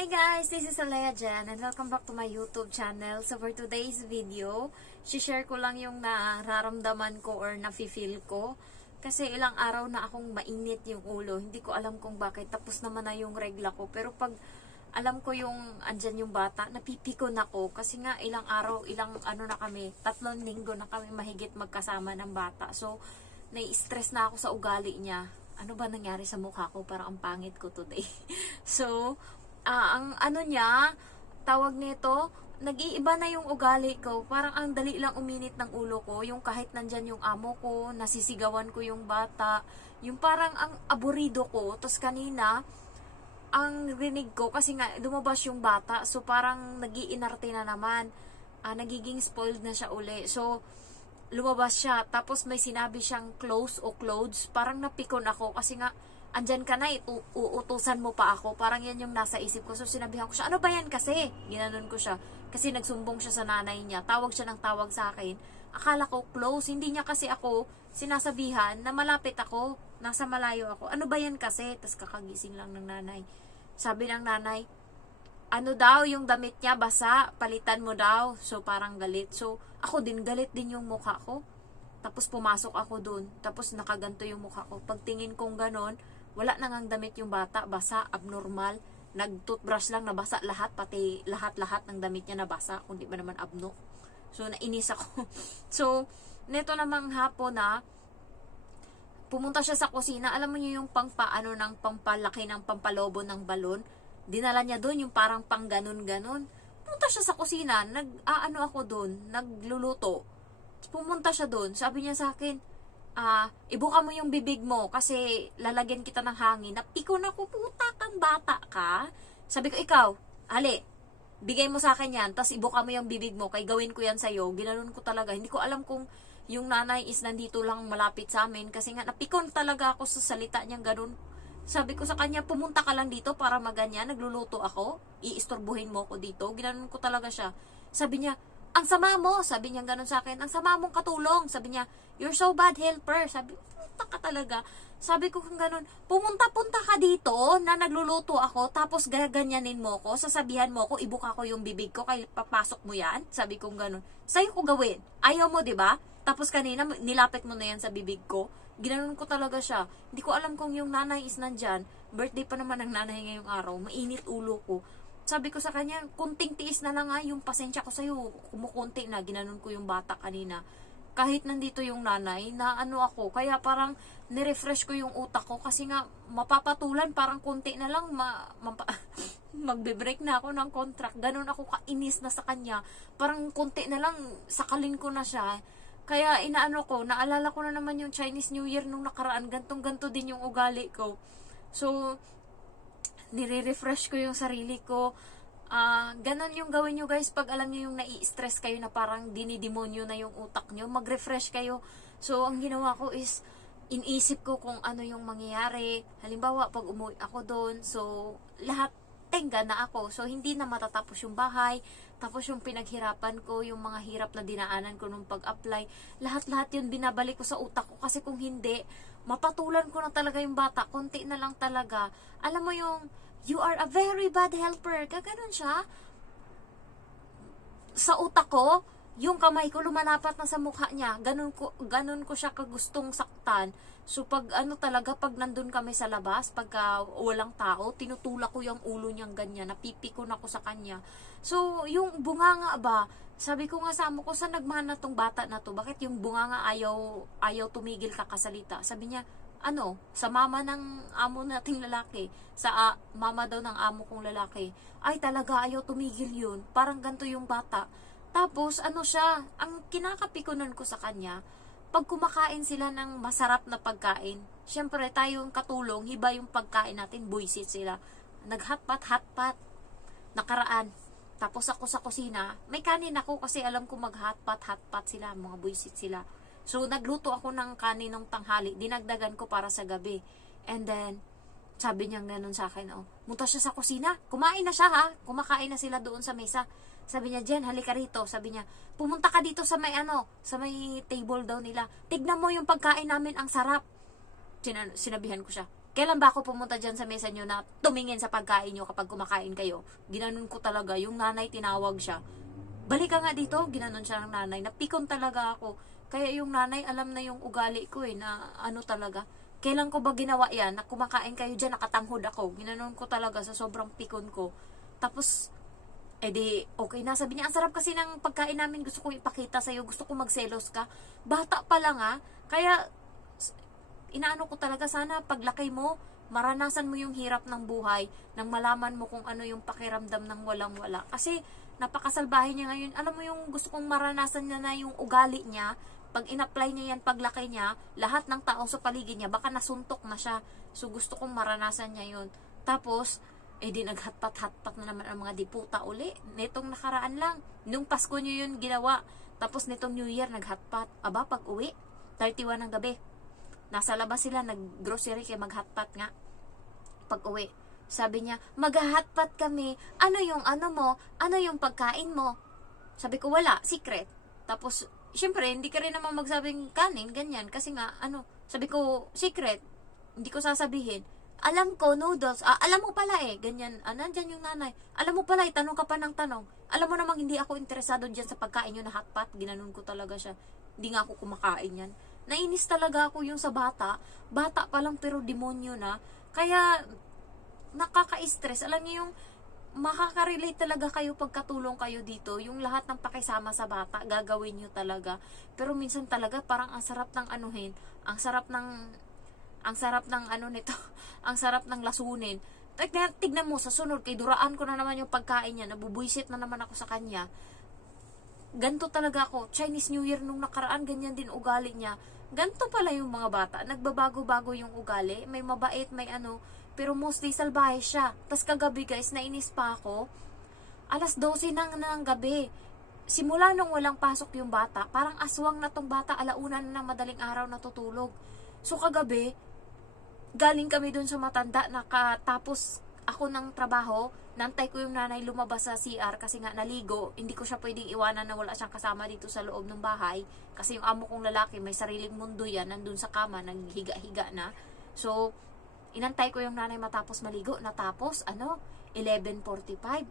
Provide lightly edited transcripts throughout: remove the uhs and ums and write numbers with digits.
Hi guys! This is Alea Jen and welcome back to my YouTube channel. So for today's video, share ko lang yung nararamdaman ko or nafe-feel ko. Kasi ilang araw na akong mainit yung ulo. Hindi ko alam kung bakit. Tapos naman na yung regla ko. Pero pag alam ko yung andyan yung bata, napipikon ako. Kasi nga ilang araw, na kami, 3 linggo na kami mahigit magkasama ng bata. So, nai-stress na ako sa ugali niya. Ano ba nangyari sa mukha ko? Parang ang pangit ko today. So, ang ano niya, tawag nito, nag-iiba na yung ugali ko. Parang ang dali lang uminit ng ulo ko. Yung kahit nandyan yung amo ko, nasisigawan ko yung bata. Yung parang ang aburido ko. Tapos kanina, ang rinig ko, kasi nga lumabas yung bata. So parang nag-iinarte na naman. Nagiging spoiled na siya uli. So, lumabas siya. Tapos may sinabi siyang close o clothes. Parang napikon ako kasi nga, andyan ka na, uutusan mo pa ako. Parang yan yung nasa isip ko. So, sinabihan ko siya, ano ba yan kasi? Ginanon ko siya. Kasi nagsumbong siya sa nanay niya. Tawag siya ng tawag sa akin. Akala ko close. Hindi niya kasi ako sinasabihan na malapit ako. Nasa malayo ako. Ano ba yan kasi? Tapos kakagising lang ng nanay. Sabi ng nanay, ano daw yung damit niya basa? Palitan mo daw. So, parang galit. So, ako din, galit din yung mukha ko. Tapos pumasok ako dun. Tapos nakaganto yung mukha ko. Pagtingin kong ganon, wala na ngang damit yung bata, basa, abnormal. Nag-toothbrush lang, nabasa lahat, pati lahat-lahat ng damit niya nabasa, kundi ba naman abno. So, nainis ako. So, neto namang hapon na, pumunta siya sa kusina. Alam mo niyo yung pangpaano ng pampalaki ng pampalobo ng balon? Dinala niya doon yung parang pang ganon-ganon. Pumunta siya sa kusina, ako doon, nagluluto. Pumunta siya doon, sabi niya sa akin, ibuka mo yung bibig mo kasi lalagyan kita ng hangin. Napikon ako, puta kang bata ka. Sabi ko, ikaw, hali, bigay mo sa akin yan, tapos ibuka mo yung bibig mo, kay gawin ko yan sa'yo. Ginanon ko talaga. Hindi ko alam kung yung nanay is nandito lang malapit sa amin kasi nga napikon talaga ako sa salita niyang ganun. Sabi ko sa kanya, pumunta ka lang dito para maganyan, nagluluto ako, iistorbuhin mo ko dito. Ginanon ko talaga siya. Sabi niya, ang sama mo, sabi niya gano'n sa akin, ang sama mong katulong, sabi niya, you're so bad helper, sabi, pumunta ka talaga, sabi ko kung gano'n, pumunta-punta ka dito, na nagluluto ako, tapos gaganyanin mo ko, sasabihan mo ko, ibuka ko yung bibig ko, kaya papasok mo yan, sabi ko gano'n, sa'yo ko gawin, ayaw mo, diba? Tapos kanina, nilapit mo na yan sa bibig ko, ginanon ko talaga siya, hindi ko alam kung yung nanay is nandyan, birthday pa naman ng nanay ngayong araw, mainit ulo ko. Sabi ko sa kanya, kunting tiis na lang yung pasensya ko sa'yo. Kumukunti na, ginanon ko yung bata kanina. Kahit nandito yung nanay, na ako. Kaya parang nirefresh ko yung utak ko. Kasi nga, mapapatulan, parang kunti na lang, magbe-break na ako ng contract. Ganon ako kainis na sa kanya. Parang kunti na lang, sakalin ko na siya. Kaya naalala ko na naman yung Chinese New Year nung nakaraan. Gantong-ganto din yung ugali ko. So, nire-refresh ko yung sarili ko. Ganon yung gawin nyo guys pag alam nyo yung nai-stress kayo na parang dinidemonyo na yung utak nyo. Mag-refresh kayo. So, ang ginawa ko is inisip ko kung ano yung mangyayari. Halimbawa, pag umuwi ako doon, so, lahat tengga na ako. So, hindi na matatapos yung bahay. Tapos yung pinaghirapan ko, yung mga hirap na dinaanan ko nung pag-apply, lahat-lahat yun binabalik ko sa utak ko. Kasi kung hindi, mapatulan ko na talaga yung bata. Konti na lang talaga. Alam mo yung, you are a very bad helper. Kaganon siya. Sa utak ko, yung kamay ko lumalapat na sa mukha niya. Ganon ko siya kagustong saktan. So, pag pag nandun kami sa labas, pagka walang tao, tinutulak ko yung ulo niyang ganyan, napipikon ako sa kanya. So, yung bunganga ba, sabi ko nga sa amo ko, saan nagmana tong bata na to? Bakit yung bunganga ayaw tumigil kakasalita? Sabi niya, sa mama ng amo nating lalaki, sa mama daw ng amo kong lalaki, ay talaga ayaw tumigil yun. Parang ganito yung bata. Tapos, siya, ang kinakapikunan ko sa kanya, pag kumakain sila ng masarap na pagkain, syempre tayong katulong, hiba yung pagkain natin, buisit sila. Nag-hotpot, nakaraan. Tapos ako sa kusina, may kanin ako kasi alam ko mag-hotpot sila, mga buisit sila. So, nagluto ako ng kanin ng tanghali, dinagdagan ko para sa gabi. And then, sabi niya gano'n sa akin, munta siya sa kusina, kumain na siya ha, kumakain na sila doon sa mesa. Sabi niya, Jen, halika rito. Sabi niya, pumunta ka dito sa may sa may table daw nila. Tignan mo yung pagkain namin, ang sarap. Sinabihan ko siya, Kailan ba ako pumunta dyan sa mesa nyo na tumingin sa pagkain nyo kapag kumakain kayo? Ginanon ko talaga. Yung nanay, tinawag siya. Balik ka nga dito. Ginanon siya ng nanay. Napikon talaga ako. Kaya yung nanay, alam na yung ugali ko na ano talaga. Kailan ko ba ginawa yan? Na kumakain kayo dyan, nakatanghod ako. Ginanon ko talaga sa sobrang pikon ko. Tapos, okay na. Sabi niya, ang sarap kasi ng pagkain namin. Gusto ko ipakita sa'yo. Gusto ko magselos ka. Bata pa lang Kaya, inaano ko talaga, sana paglaki mo, maranasan mo yung hirap ng buhay, nang malaman mo kung ano yung pakiramdam ng walang-wala. Kasi, napakasalbahe niya ngayon. Alam mo yung gusto kong maranasan niya na yung ugali niya, pag in-apply niya yan, paglaki niya, lahat ng tao sa paligid niya, baka nasuntok na siya. So, gusto kong maranasan niya yun. Tapos, di naghatpat-hatpat na naman ang mga diputa uli. Netong nakaraan lang. Nung Pasko niyo yun ginawa. Tapos, netong New Year, naghatpat. Aba, pag uwi, 31 ng gabi. Nasa labas sila, nag-grocery kaya mag-hotpot nga. Pag uwi, sabi niya, mag-hotpot kami. Ano yung ano mo? Ano yung pagkain mo? Sabi ko, wala, secret. Tapos, syempre, hindi ka rin naman magsabing kanin, ganyan. Kasi nga, sabi ko, secret. Hindi ko sasabihin. Alam ko, noodles. Alam mo pala ganyan. Nandyan yung nanay. Alam mo pala, tanong ka pa ng tanong. Alam mo namang hindi ako interesado dyan sa pagkain yun na hotpot. Ginanon ko talaga siya. Hindi nga ako kumakain yan. Nainis talaga ako yung sa bata. Bata pa lang pero demonyo na. Kaya, nakaka-stress. Alam niyo yung makaka-relate talaga kayo pagkatulong kayo dito. Yung lahat ng pakisama sa bata, gagawin nyo talaga. Pero minsan talaga, parang ang sarap ng anuhin. Ang sarap ng ano nito. Ang sarap ng lasunin. Tignan mo, sa sunod, kay duraan ko na naman yung pagkain niya. Nabubuisit na naman ako sa kanya. Ganto talaga ako. Chinese New Year nung nakaraan, ganyan din ugali niya. Ganto pala yung mga bata. Nagbabago-bago yung ugali. May mabait, may pero mostly salbahe siya. Tapos kagabi guys, nainis pa ako. 12:00 ng gabi. Simula nung walang pasok yung bata, parang aswang na tong bata, 1:00 na ng madaling araw natutulog. So kagabi, galing kami dun sa matanda, nakatapos ako ng trabaho, nantay ko yung nanay lumabas sa CR kasi nga naligo. Hindi ko siya pwedeng iwanan na wala siyang kasama dito sa loob ng bahay. Kasi yung amo kong lalaki, may sariling mundo yan, nandun sa kama, naghiga-higa na. So, inantay ko yung nanay matapos maligo. Natapos, 11:45.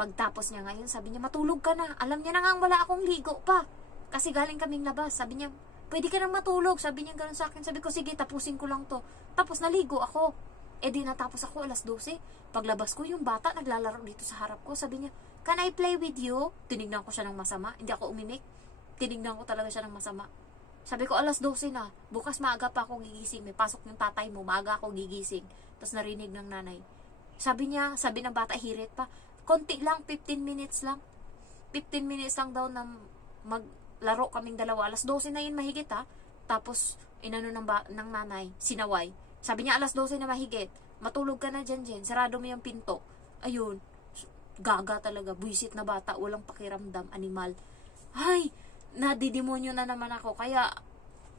Pagtapos niya ngayon, sabi niya, matulog ka na. Alam niya na nga wala akong ligo pa. Kasi galing kaming labas. Sabi niya, pwede ka nang matulog. Sabi niya gano'n sa akin. Sabi ko, sige, tapusin ko lang to. Tapos naligo ako. Di natapos ako 12:00. Paglabas ko, yung bata naglalaro dito sa harap ko. Sabi niya, can I play with you? Tinignan ko siya ng masama. Hindi ako umimik. Tinignan ko talaga siya ng masama. Sabi ko, 12:00 na. Bukas maaga pa ako gigising. May pasok yung tatay mo. Maaga ako gigising. Tapos narinig ng nanay. Sabi ng bata, hirit pa. Konti lang, 15 minutes lang. 15 minutes lang daw na maglaro kaming dalawa. 12:00 na yun mahigit Tapos, inano ng nanay, sinaway. Sabi niya, 12:00 na mahigit. Matulog ka na dyan. Sarado mo yung pinto. Ayun. Gaga talaga. Buisit na bata. Walang pakiramdam. Animal. Ay! Nadidemonyo na naman ako. Kaya,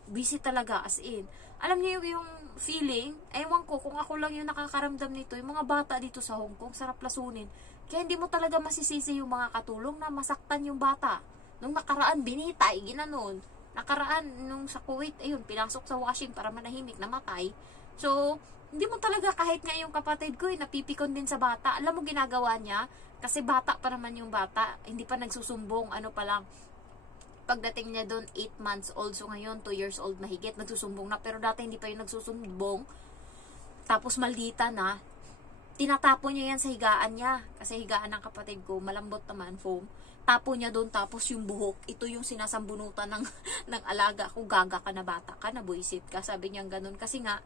busy talaga as in. Alam niyo yung feeling, ewan ko kung ako lang yung nakakaramdam nito, yung mga bata dito sa Hong Kong, sarap lasunin. Kaya hindi mo talaga masisisi yung mga katulong na masaktan yung bata. Nung nakaraan, binitay, ginanon. Nakaraan, nung sa Kuwait, ayun, pinasok sa washing para manahimik, namatay. So, hindi mo talaga kahit nga yung kapatid ko, napipikon din sa bata. Alam mo ginagawa niya? Kasi bata pa naman yung bata, hindi pa nagsusumbong, pa lang. Pagdating niya doon, 8 months old. So ngayon, 2 years old mahigit. Nagsusumbong na. Pero dati hindi pa yung nagsusumbong. Tapos maldita na. Tinatapo niya yan sa higaan niya. Kasi higaan ng kapatid ko, malambot naman, foam. Tapo niya doon, tapos yung buhok. Ito yung sinasambunutan ng alaga ko. Gaga ka na bata ka, nabuisit ka. Sabi niya ganun. Kasi nga,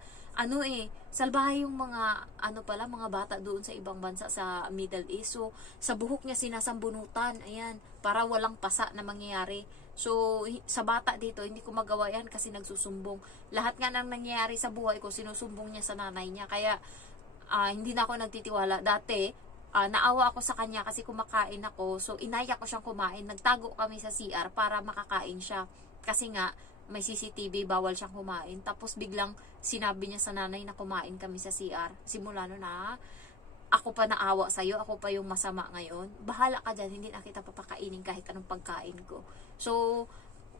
salbahe yung mga, mga bata doon sa ibang bansa sa Middle East. So, sa buhok niya sinasambunutan. Ayan, para walang pasa na mangyayari. So, sa bata dito, hindi ko magawa yan kasi nagsusumbong. Lahat nga nang nangyayari sa buhay ko, sinusumbong niya sa nanay niya. Kaya, hindi na ako nagtitiwala. Dati, naawa ako sa kanya kasi kumakain ako. So, inaya ko siyang kumain. Nagtago kami sa CR para makakain siya. Kasi nga, may CCTV, bawal siyang kumain. Tapos, biglang sinabi niya sa nanay na kumain kami sa CR. Simula no na, ako pa naawa sa'yo, ako pa yung masama ngayon. Bahala ka dyan, hindi na kita papakainin kahit anong pagkain ko. So,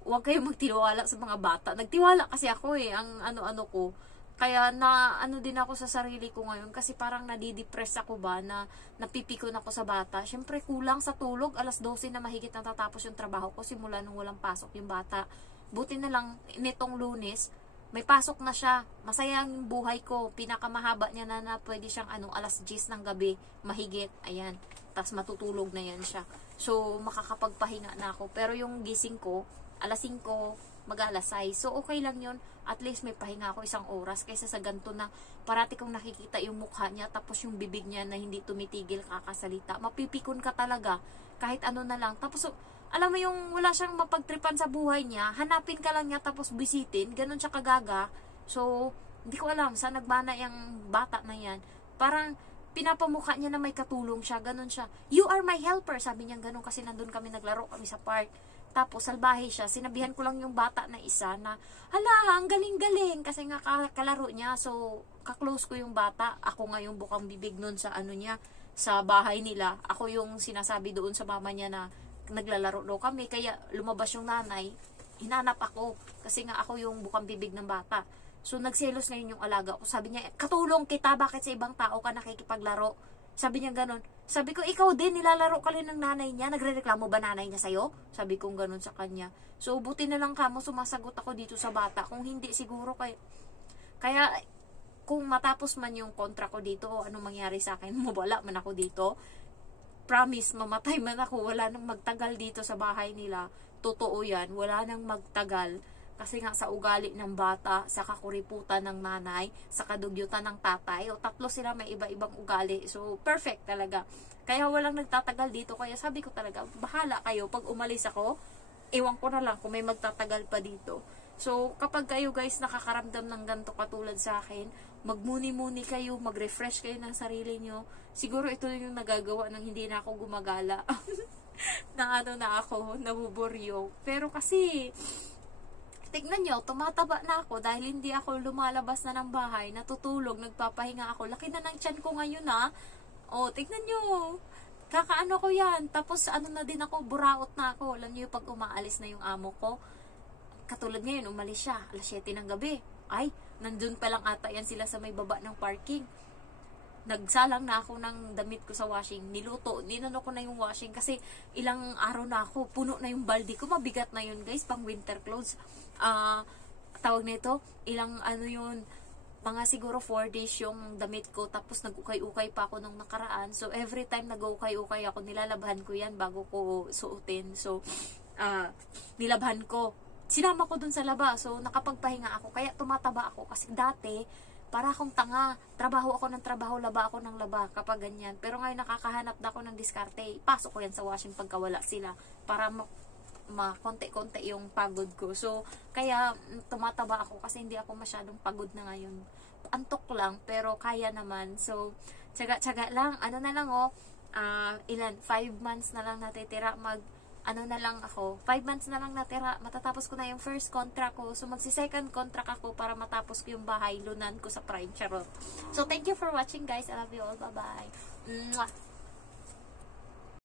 huwag kayong magtiwala sa mga bata. Nagtiwala kasi ako ang ano-ano ko. Kaya na ano din ako sa sarili ko ngayon kasi parang nadidepress ako ba na napipikon ako sa bata. Syempre kulang sa tulog, alas 12 na mahigit natatapos yung trabaho ko simula nung walang pasok yung bata. Buti na lang nitong Lunes, may pasok na siya. Masaya ang buhay ko. Pinakamahaba niya na pwede siyang alas 10 ng gabi mahigit. Ayan. Tapos matutulog na yan siya. So makakapagpahinga na ako. Pero yung gising ko, alas 5, mag-alas 6. So, okay lang yun. At least may pahinga ako 1 oras kaysa sa ganito na parati kong nakikita yung mukha niya tapos yung bibig niya na hindi tumitigil kakasalita. Mapipikon ka talaga kahit ano na lang. Tapos, alam mo yung wala siyang mapagtripan sa buhay niya, hanapin ka lang niya tapos bisitin. Ganon siya kagaga. So, hindi ko alam saan nagmana yung bata na yan. Parang, pinapamukha niya na may katulong siya. Ganon siya. You are my helper. Sabi niya ganon kasi nandun kami naglaro kami sa park. Tapos, salbahe siya. Sinabihan ko lang yung bata na isa na, hala, ang galing-galing. Kasi nga kalaro niya. So, kaklose ko yung bata. Ako nga yung bukang bibig nun sa niya, sa bahay nila. Ako yung sinasabi doon sa mama niya na naglalaro daw kami. Kaya lumabas yung nanay. Hinanap ako. Kasi nga ako yung bukang bibig ng bata. So, nagselos ngayon yung alaga ko. Sabi niya, katulong kita. Bakit sa ibang tao ka nakikipaglaro? Sabi niya ganon. Sabi ko, ikaw din, nilalaro ka rin ng nanay niya. Nagre-reklamo ba nanay niya sa'yo? Sabi kong ganon sa kanya. So, buti na lang kamo, sumasagot ako dito sa bata. Kung hindi, siguro kaya kung matapos man yung kontra ko dito, o anong mangyari sa akin, mawala man ako dito. Promise, mamatay man ako. Wala nang magtagal dito sa bahay nila. Totoo yan. Wala nang magtagal. Kasi nga sa ugali ng bata, sa kakuriputan ng nanay, sa kadugyutan ng tatay, o tatlo sila may iba-ibang ugali. So, perfect talaga. Kaya walang nagtatagal dito. Kaya sabi ko talaga, bahala kayo. Pag umalis ako, ewan ko na lang kung may magtatagal pa dito. So, kapag kayo guys nakakaramdam ng ganito katulad sa akin, magmuni-muni kayo, mag-refresh kayo ng sarili nyo. Siguro ito yung nagagawa ng hindi na ako gumagala. na ako, nabuburyo. Pero kasi, tignan nyo, tumataba na ako dahil hindi ako lumalabas na ng bahay, natutulog, nagpapahinga ako. Laki na ng tiyan ko ngayon ha. O, tignan nyo. Kakaano ko yan. Tapos na din ako, buraot na ako. Alam nyo pag umaalis na yung amo ko, katulad ngayon, umalis siya, alas 7 ng gabi. Ay, nandun pa lang ata yan sila sa may baba ng parking. Nagsalang na ako ng damit ko sa washing. Ninano ko na yung washing kasi ilang araw na ako. Puno na yung balde ko. Mabigat na yun guys, pang winter clothes. Tawag nito, ilang yun, mga siguro 4 days yung damit ko. Tapos nag-ukay-ukay pa ako nung nakaraan. So every time nag-ukay-ukay ako, nilalabhan ko yan bago ko suotin. So, nilabhan ko. Sinama ko dun sa laba. So, nakapagpahinga ako. Kaya tumataba ako. Kasi dati, para akong tanga. Trabaho ako ng trabaho, laba ako ng laba kapag ganyan. Pero ngayon nakakahanap na ako ng diskarte. Pasok ko yan sa washing pagkawala sila. Para konti-konti yung pagod ko. So, kaya tumataba ako kasi hindi ako masyadong pagod na ngayon. Antok lang, pero kaya naman. So, tsaga-tsaga lang. Ano na lang 5 months na lang natitira. 5 months na lang natira, matatapos ko na yung first contract ko. So, magsi-second contract ako para matapos ko yung bahay, lunan ko sa Prime. Charot. So, thank you for watching guys. I love you all. Bye-bye.